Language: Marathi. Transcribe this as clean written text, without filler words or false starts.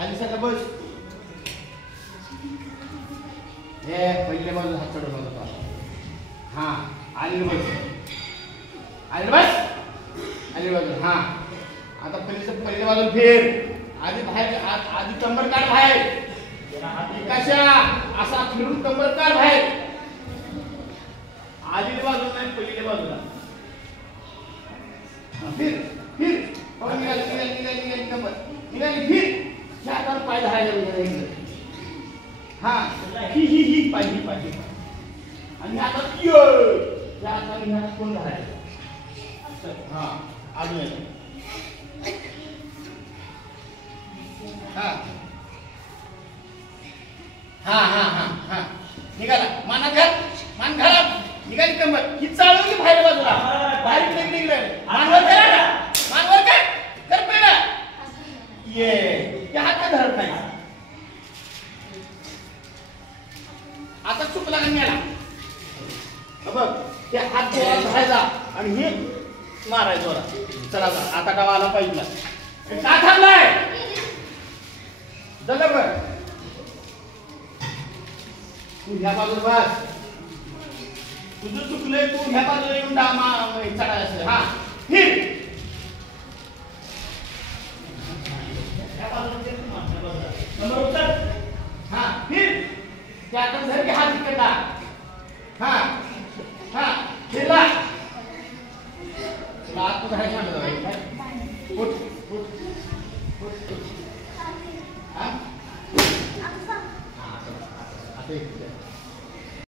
आली सगळं बस. हे पहिल्या बाजूला हात चढवला होता. हा आली बस. आली बस. आली बाजू. हा आता पहिल्या बाजूला फिर. आधी बाहेर आधी कंबर काढ बाहेर. कशा असा फिरून कंबर काढ बाहेर. आधी बाजूला नाही पहिल्या बाजूला. फिर फिर. निघाली निघाली निघाली निघाली कंबर निघाली. फिर ह्या हातावर पाय धरायला. हा ही पाहिजे पाहिजे. आणि हातात या हाताने ह्या कोण धरायचं. हा अजून हा हा हा हा हा निघाला. माना घाल. मान घाला. निघाली कंबर. ही चालवली बाहेर बाजूला. बाहेर निघलं. मानवर करा. मानवर कर पहिला. ये त्या हात धरत नाही. आता चुकला का मेला. बघ ते हात जोरात धरायचा आणि हे मारायचं जोरात. चला आता डावा आला पाहिजे. का थांबलाय. जगा बघ. तू ह्या बाजूला बस. तुझं चुकलंय. तू ह्या बाजूला येऊन चढा